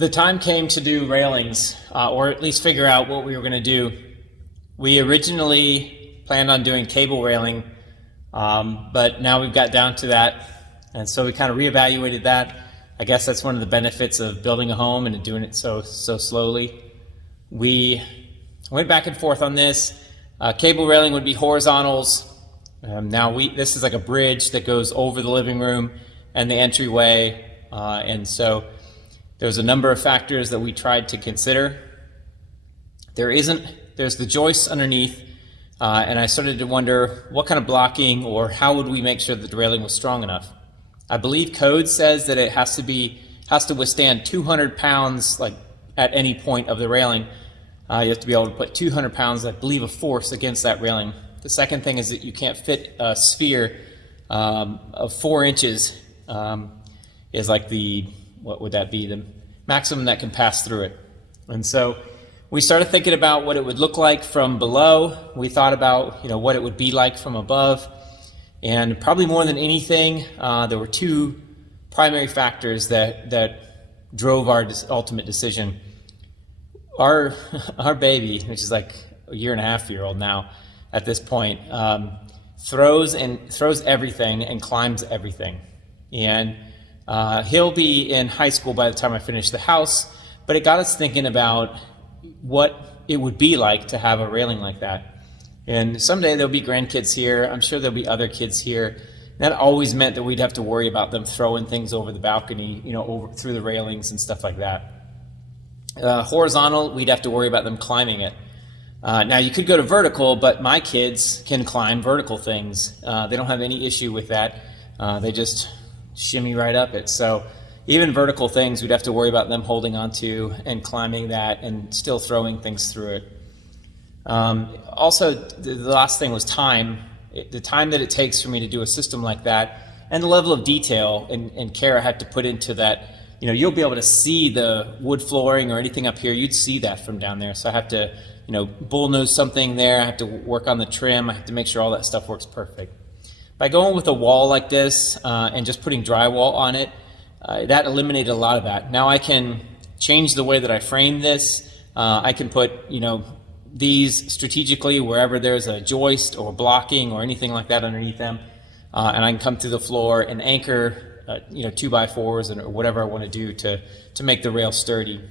The time came to do railings, or at least figure out what we were going to do. We originally planned on doing cable railing, but now we've got down to that, and so we kind of reevaluated that. I guess that's one of the benefits of building a home and doing it so slowly. We went back and forth on this. Cable railing would be horizontals. This is like a bridge that goes over the living room and the entryway, and so there's a number of factors that we tried to consider. There's the joists underneath, and I started to wonder what kind of blocking or how would we make sure that the railing was strong enough. I believe code says that it has to withstand 200 pounds, like at any point of the railing. You have to be able to put 200 pounds, I believe, of force against that railing. The second thing is that you can't fit a sphere of 4 inches, is like what would that be? The maximum that can pass through it. And so we started thinking about what it would look like from below. We thought about, what it would be like from above. And probably more than anything, there were 2 primary factors that drove our ultimate decision. Our baby, which is like a 1.5-year-old now at this point, throws everything and climbs everything. And he'll be in high school by the time I finish the house, but it got us thinking about what it would be like to have a railing like that. And someday there'll be grandkids here. I'm sure there'll be other kids here. That always meant that we'd have to worry about them throwing things over the balcony, over through the railings and stuff like that. Horizontal, we'd have to worry about them climbing it. Now you could go to vertical, but my kids can climb vertical things. They don't have any issue with that. They just shimmy right up it. So even vertical things, we'd have to worry about them holding onto and climbing that and still throwing things through it. Also, the last thing was time. The time that it takes for me to do a system like that, and the level of detail and care I had to put into that. You'll be able to see the wood flooring or anything up here. You'd see that from down there. So I have to, bullnose something there. I have to work on the trim. I have to make sure all that stuff works perfect. By going with a wall like this and just putting drywall on it, that eliminated a lot of that. Now I can change the way that I frame this. I can put, these strategically wherever there's a joist or blocking or anything like that underneath them, and I can come through the floor and anchor 2x4s or whatever I want to do to make the rail sturdy.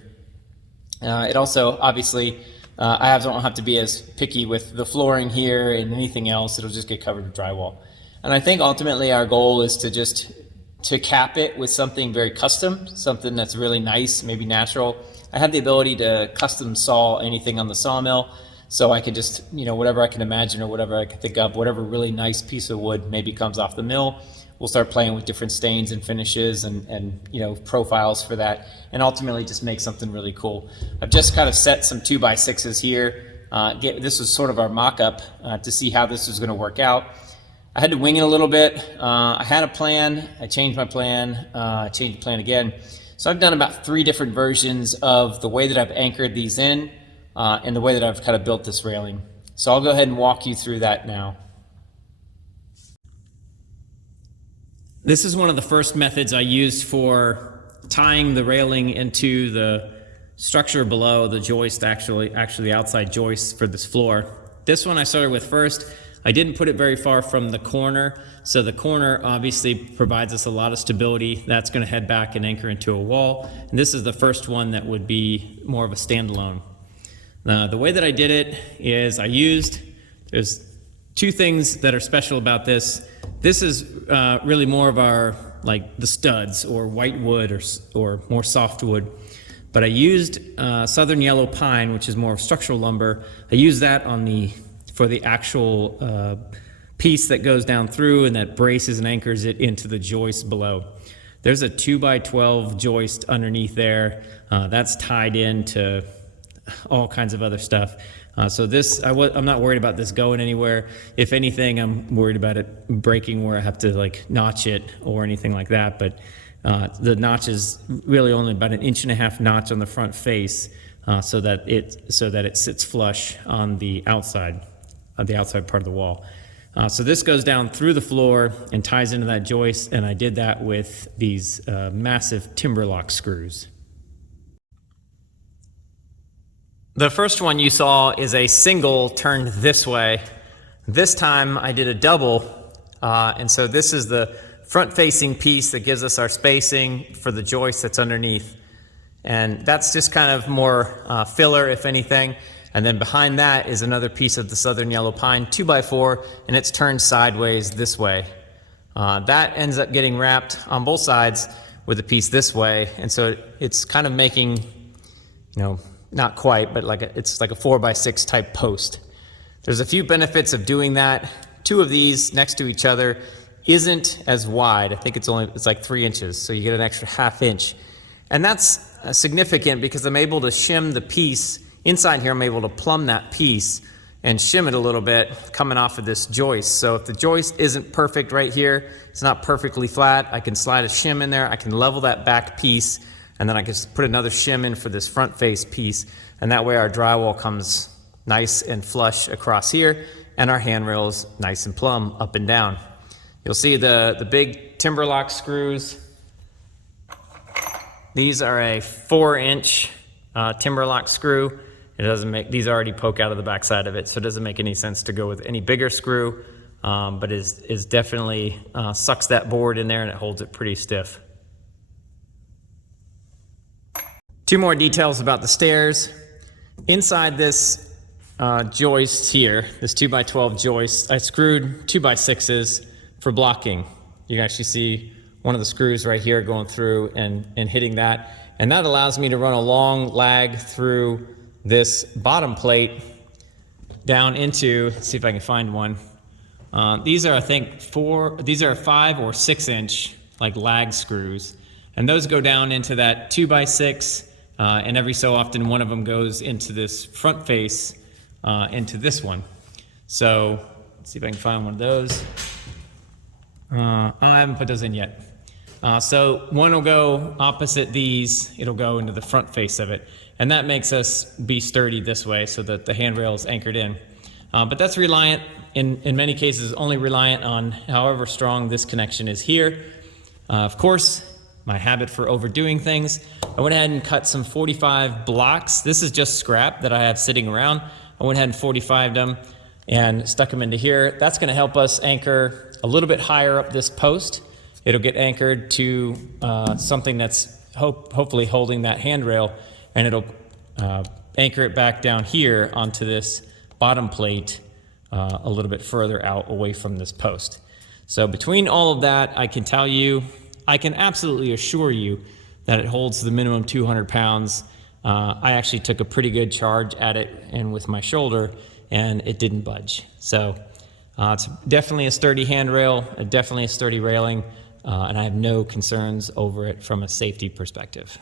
It also, obviously, I don't have to be as picky with the flooring here and anything else. It'll just get covered with drywall. And I think ultimately our goal is to cap it with something very custom, something that's really nice, maybe natural. I have the ability to custom saw anything on the sawmill, so I can just, whatever I can imagine or whatever I can think of, whatever really nice piece of wood maybe comes off the mill, we'll start playing with different stains and finishes and profiles for that, and ultimately just make something really cool. I've just kind of set some 2x6s here. This was sort of our mock-up to see how this was going to work out. I had to wing it a little bit. I had a plan. I changed my plan. Changed the plan again. So I've done about 3 different versions of the way that I've anchored these in and the way that I've kind of built this railing. So I'll go ahead and walk you through that now. This is one of the first methods I used for tying the railing into the structure below the joist, actually the outside joist for this floor. This one I started with first. I didn't put it very far from the corner, so the corner obviously provides us a lot of stability. That's going to head back and anchor into a wall. And this is the first one that would be more of a standalone. The way that I did it is there's 2 things that are special about this. This is really more of our, the studs or white wood or more soft wood. But I used southern yellow pine, which is more of structural lumber. I used that for the actual piece that goes down through and that braces and anchors it into the joist below. There's a 2x12 joist underneath there. That's tied into all kinds of other stuff. So I'm not worried about this going anywhere. If anything, I'm worried about it breaking where I have to notch it or anything like that. But the notch is really only about 1.5 inch notch on the front face, so that it sits flush on the outside part of the wall. So this goes down through the floor and ties into that joist, and I did that with these massive timber lock screws. The first one you saw is a single turned this way. This time I did a double, and so this is the front-facing piece that gives us our spacing for the joist that's underneath. And that's just kind of more filler, if anything. And then behind that is another piece of the southern yellow pine, 2x4, and it's turned sideways this way. That ends up getting wrapped on both sides with a piece this way, and so it's kind of making, not quite, but it's like a 4x6 type post. There's a few benefits of doing that. Two of these next to each other isn't as wide. I think it's like 3 inches, so you get an extra ½ inch. And that's significant because I'm able to shim the piece inside here. I'm able to plumb that piece and shim it a little bit coming off of this joist. So if the joist isn't perfect right here, it's not perfectly flat, I can slide a shim in there, I can level that back piece, and then I can just put another shim in for this front face piece, and that way our drywall comes nice and flush across here, and our handrails nice and plumb up and down. You'll see the big timber lock screws. These are a 4-inch timber lock screw. These already poke out of the backside of it, so it doesn't make any sense to go with any bigger screw, but is definitely sucks that board in there and it holds it pretty stiff. Two more details about the stairs. Inside this joist here, this 2x12 joist, I screwed 2x6s for blocking. You can actually see one of the screws right here going through and hitting that, and that allows me to run a long lag through this bottom plate down into, let's see if I can find one. These are, I think, 5 or 6 inch like lag screws, and those go down into that 2x6, and every so often one of them goes into this front face, into this one. So let's see if I can find one of those. I haven't put those in yet. So one will go opposite these, it'll go into the front face of it. And that makes us be sturdy this way so that the handrail is anchored in. But that's reliant, in many cases, only reliant on however strong this connection is here. Of course, my habit for overdoing things, I went ahead and cut some 45 blocks. This is just scrap that I have sitting around. I went ahead and 45'd them and stuck them into here. That's gonna help us anchor a little bit higher up this post. It'll get anchored to something that's hopefully holding that handrail, and it'll anchor it back down here onto this bottom plate a little bit further out away from this post. So between all of that, I can absolutely assure you that it holds the minimum 200 pounds. I actually took a pretty good charge at it and with my shoulder, and it didn't budge. So it's definitely a sturdy handrail, definitely a sturdy railing, and I have no concerns over it from a safety perspective.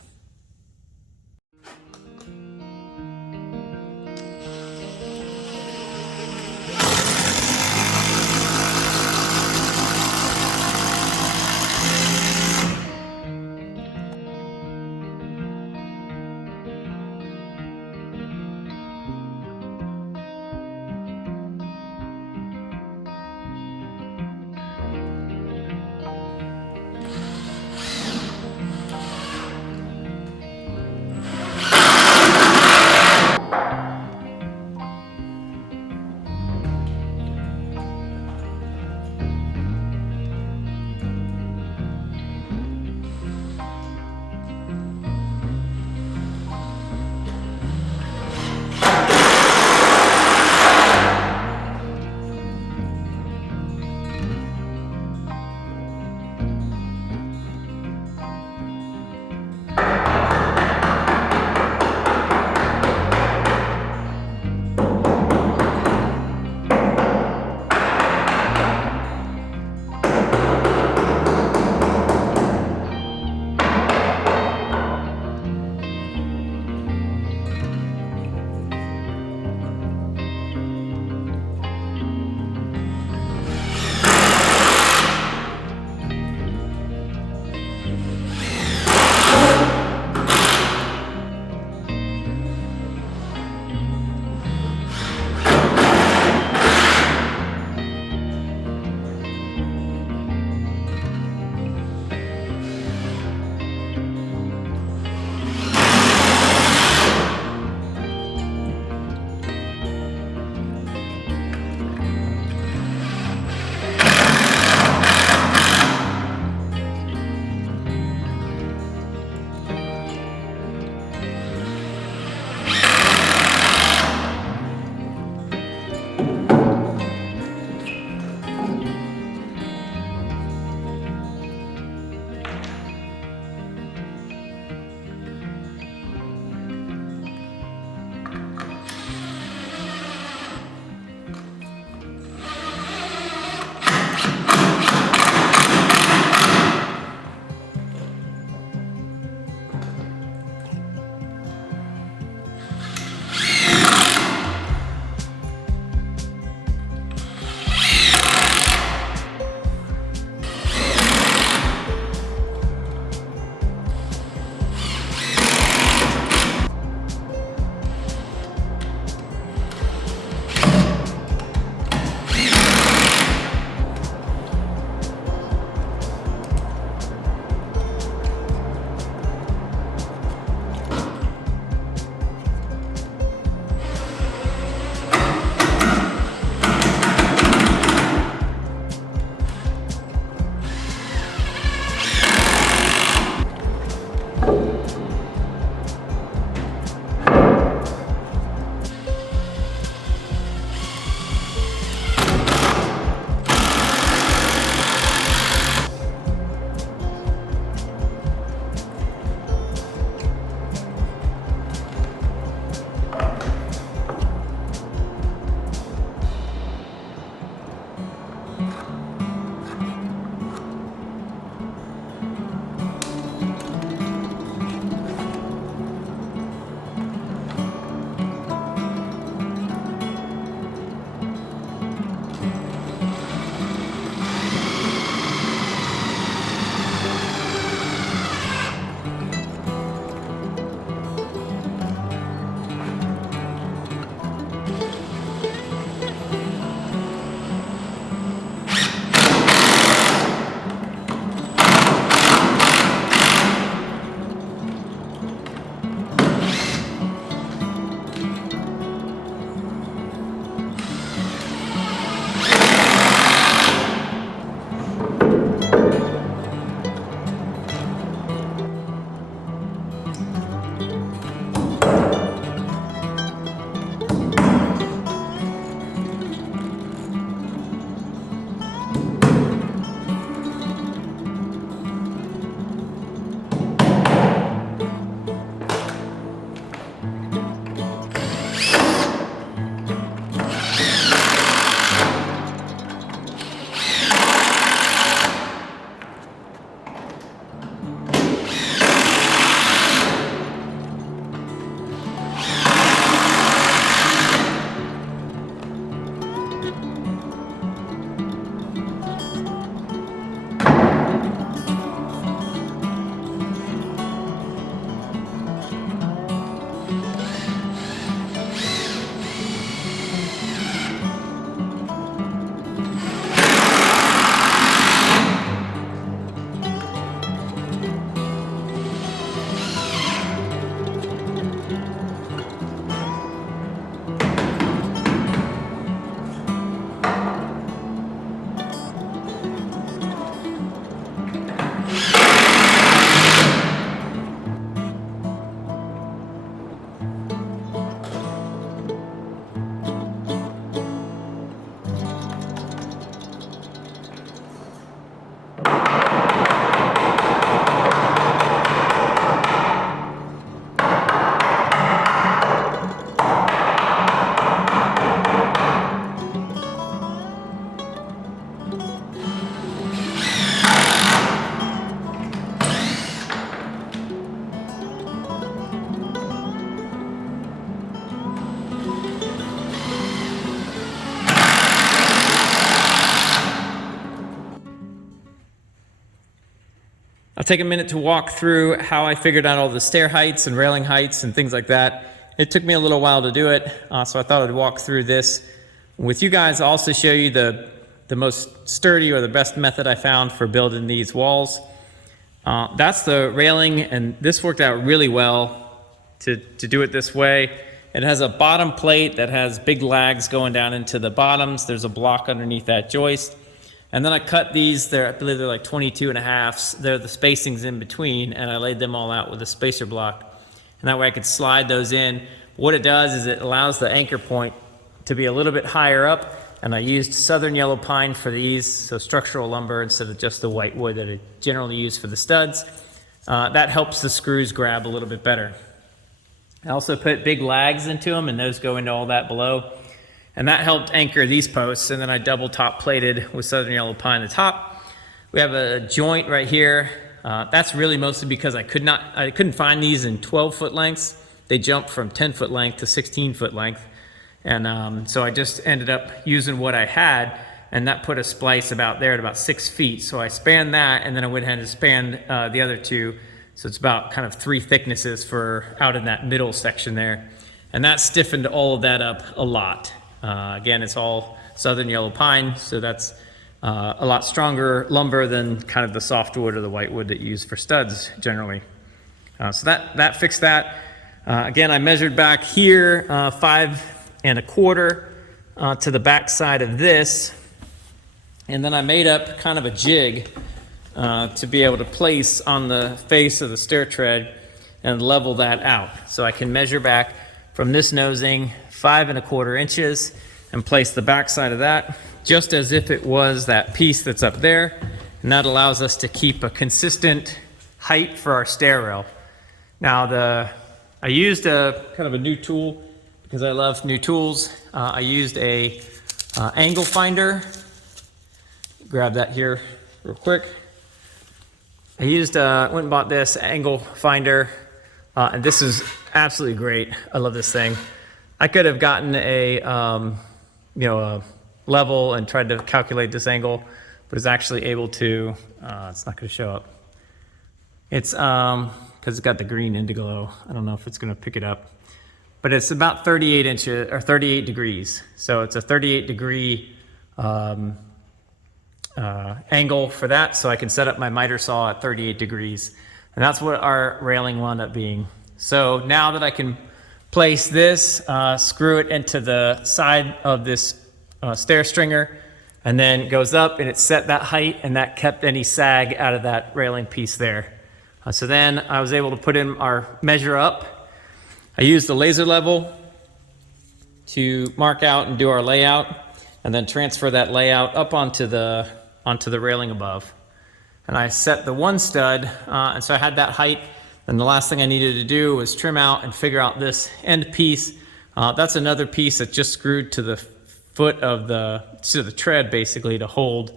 I'll take a minute to walk through how I figured out all the stair heights and railing heights and things like that. It took me a little while to do it, so I thought I'd walk through this with you guys. I'll also show you the most sturdy or the best method I found for building these walls. That's the railing, and this worked out really well to do it this way. It has a bottom plate that has big lags going down into the bottoms. There's a block underneath that joist. And then I cut these, I believe they're like 22.5s. They're the spacings in between, and I laid them all out with a spacer block. And that way I could slide those in. What it does is it allows the anchor point to be a little bit higher up, and I used southern yellow pine for these, so structural lumber instead of just the white wood that I generally use for the studs. That helps the screws grab a little bit better. I also put big lags into them, and those go into all that below. And that helped anchor these posts, and then I double top plated with southern yellow pine at the top. We have a joint right here. That's really mostly because I couldn't find these in 12-foot lengths. They jumped from 10-foot length to 16-foot length. And so I just ended up using what I had, and that put a splice about there at about 6 feet. So I spanned that, and then I went ahead and spanned the other two. So it's about kind of 3 thicknesses for out in that middle section there. And that stiffened all of that up a lot. Again, it's all southern yellow pine, so that's a lot stronger lumber than kind of the softwood or the whitewood that you use for studs generally. So that fixed that. Again, I measured back here 5 1/4 to the back side of this, and then I made up kind of a jig to be able to place on the face of the stair tread and level that out. So I can measure back from this nosing 5 1/4 inches and place the back side of that just as if it was that piece that's up there, and that allows us to keep a consistent height for our stair rail. Now I used a kind of a new tool because I love new tools. I used a angle finder. Grab that here real quick. I went and bought this angle finder, and this is absolutely great. I love this thing. I could have gotten a level and tried to calculate this angle, but it's actually able to. It's not going to show up. It's because it's got the green indigo. I don't know if it's going to pick it up, but it's about 38 inches or 38 degrees. So it's a 38-degree angle for that, so I can set up my miter saw at 38 degrees, and that's what our railing wound up being. So now that I can place this, screw it into the side of this stair stringer, and then it goes up and it set that height, and that kept any sag out of that railing piece there. So then I was able to put in our measure up. I used the laser level to mark out and do our layout, and then transfer that layout up onto the railing above. And I set the one stud, and so I had that height. Then the last thing I needed to do was trim out and figure out this end piece. That's another piece that's just screwed to the foot of the tread, basically, to hold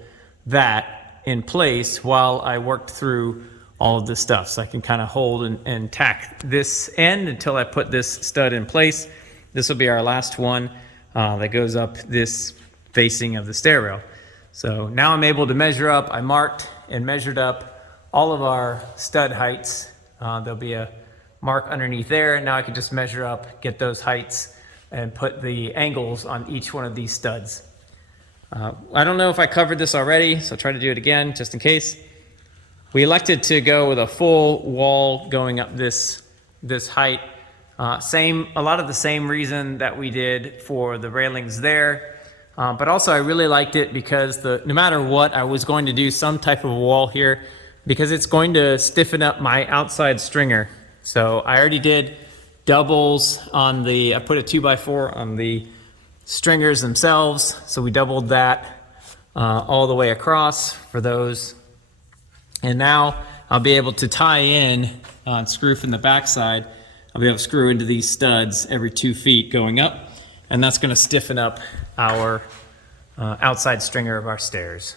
that in place while I worked through all of this stuff. So I can kind of hold and tack this end until I put this stud in place. This will be our last one that goes up this facing of the stair rail. So now I'm able to measure up. I marked and measured up all of our stud heights. There'll be a mark underneath there, and now I can just measure up, get those heights, and put the angles on each one of these studs. I don't know if I covered this already, so I'll try to do it again just in case. We elected to go with a full wall going up this height. A lot of the same reason that we did for the railings there. But also I really liked it because no matter what, I was going to do some type of a wall here because it's going to stiffen up my outside stringer. So I already did doubles on I put a 2x4 on the stringers themselves. So we doubled that all the way across for those. And now I'll be able to tie in and screw from the backside. I'll be able to screw into these studs every 2 feet going up, and that's going to stiffen up our outside stringer of our stairs.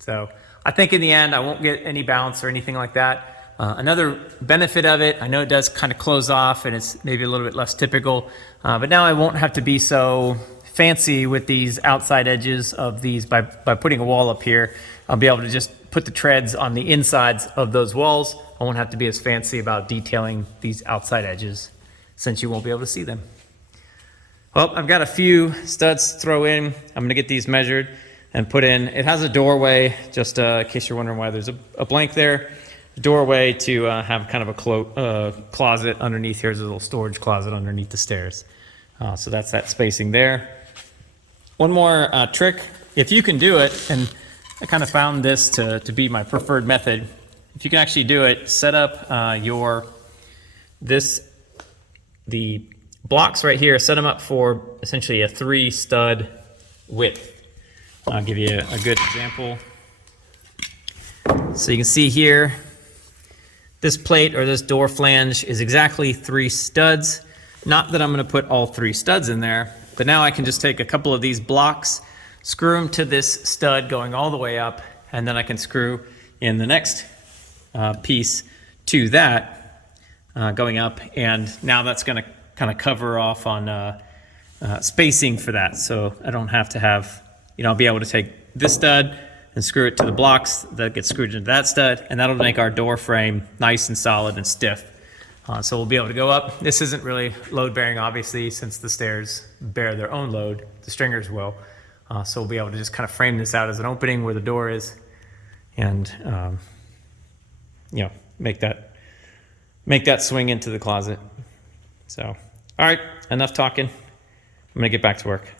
So I think in the end I won't get any bounce or anything like that. Another benefit of it, I know it does kind of close off and it's maybe a little bit less typical, but now I won't have to be so fancy with these outside edges of these by putting a wall up here. I'll be able to just put the treads on the insides of those walls. I won't have to be as fancy about detailing these outside edges since you won't be able to see them. Well, I've got a few studs to throw in. I'm gonna get these measured and put in. It has a doorway, just in case you're wondering why there's a blank there. A doorway to have kind of a closet underneath here. There's a little storage closet underneath the stairs. So that's that spacing there. One more trick, if you can do it, and I kind of found this to be my preferred method. If you can actually do it, set up the blocks right here, set them up for essentially a 3 stud width. I'll give you a good example. So you can see here, this plate or this door flange is exactly 3 studs. Not that I'm going to put all 3 studs in there, but now I can just take a couple of these blocks, screw them to this stud going all the way up, and then I can screw in the next piece to that going up, and now that's going to kind of cover off on spacing for that. So I don't have to have, I'll be able to take this stud and screw it to the blocks that get screwed into that stud, and that'll make our door frame nice and solid and stiff. So we'll be able to go up. This isn't really load bearing, obviously, since the stairs bear their own load. The stringers will. So we'll be able to just kind of frame this out as an opening where the door is, and make that swing into the closet. So, all right, enough talking. I'm gonna get back to work.